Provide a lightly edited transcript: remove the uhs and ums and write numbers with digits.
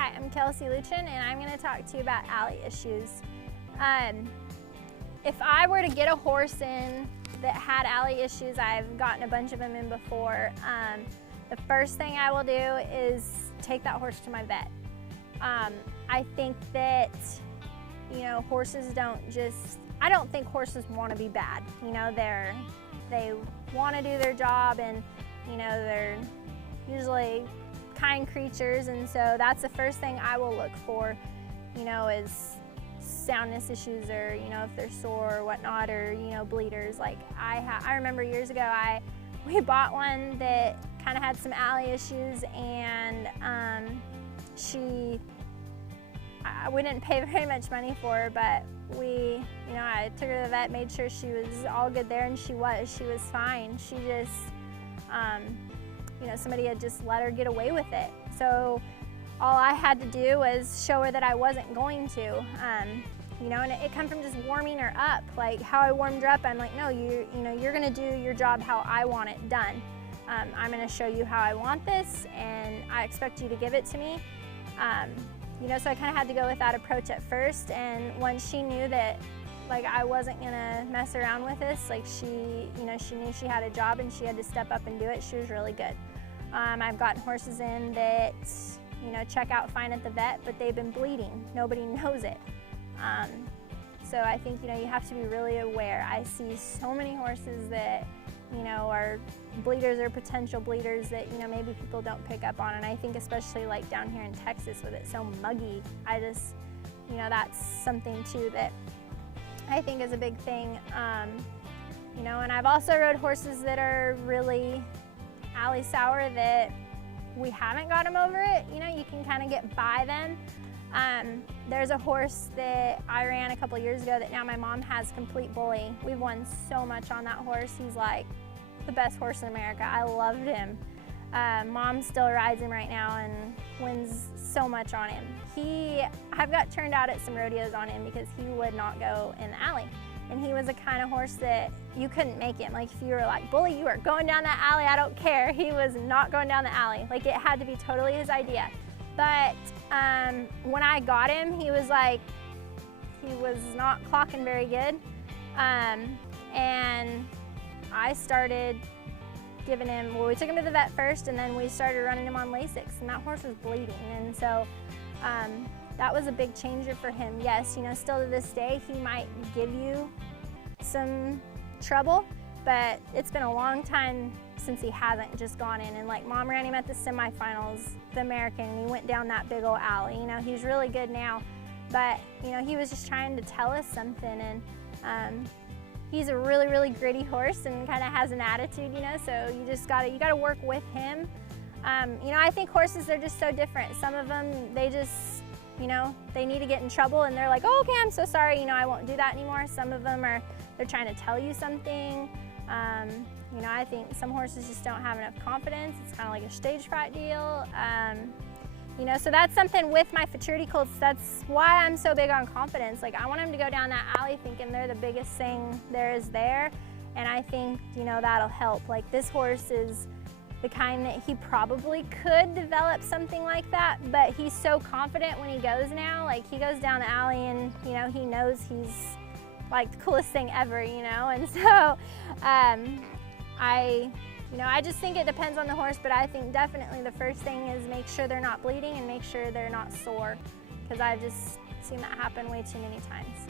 Hi, I'm Kelsey Lutjen, and I'm going to talk to you about alley issues. If I were to get a horse in that had alley issues, I've gotten a bunch of them in before, the first thing I will do is take that horse to my vet. I think that, horses I don't think horses want to be bad. They want to do their job, and, they're usually kind creatures, and so that's the first thing I will look for, is soundness issues, or if they're sore or whatnot, or bleeders. Like I remember years ago we bought one that kind of had some alley issues, and we didn't pay very much money for her, but I took her to the vet, made sure she was all good there, and she was fine. She just somebody had just let her get away with it. So all I had to do was show her that I wasn't going to. And it come from just warming her up. Like how I warmed her up, I'm like, no, you're gonna do your job how I want it done. I'm gonna show you how I want this, and I expect you to give it to me. So I kind of had to go with that approach at first, and once she knew that I wasn't gonna mess around with this, she knew she had a job and she had to step up and do it, she was really good. I've gotten horses in that, check out fine at the vet, but they've been bleeding. Nobody knows it. So I think, you have to be really aware. I see so many horses that, are bleeders or potential bleeders that, maybe people don't pick up on. And I think especially down here in Texas with it so muggy, that's something too that I think is a big thing. And I've also rode horses that are really alley sour that we haven't got them over it. You can kind of get by them. There's a horse that I ran a couple years ago that now my mom has complete bully. We've won so much on that horse. He's like the best horse in America. I loved him. Mom still rides him right now and wins so much on him. I've got turned out at some rodeos on him because he would not go in the alley. And he was the kind of horse that you couldn't make him. If you were like, bully, you are going down that alley, I don't care. He was not going down the alley. It had to be totally his idea. But when I got him, he was not clocking very good. And I started giving him, we took him to the vet first, and then we started running him on Lasix, and that horse was bleeding. And so that was a big changer for him. Yes, still to this day, he might give you some trouble, but it's been a long time since he hasn't just gone in. And Mom ran him at the semifinals, the American, and he went down that big old alley. He's really good now, but he was just trying to tell us something. And he's a really, really gritty horse and kind of has an attitude, so you gotta work with him. I think horses, they're just so different. Some of them, they just, they need to get in trouble and they're like, oh, okay, I'm so sorry, I won't do that anymore. Some of them they're trying to tell you something. I think some horses just don't have enough confidence. It's kind of like a stage fright deal. So that's something with my futurity colts. That's why I'm so big on confidence. I want them to go down that alley thinking they're the biggest thing there is there. And I think, that'll help. This horse is the kind that he probably could develop something like that, but he's so confident when he goes now. He goes down the alley and, he knows he's the coolest thing ever, and so I just think it depends on the horse, but I think definitely the first thing is make sure they're not bleeding and make sure they're not sore, because I've just seen that happen way too many times.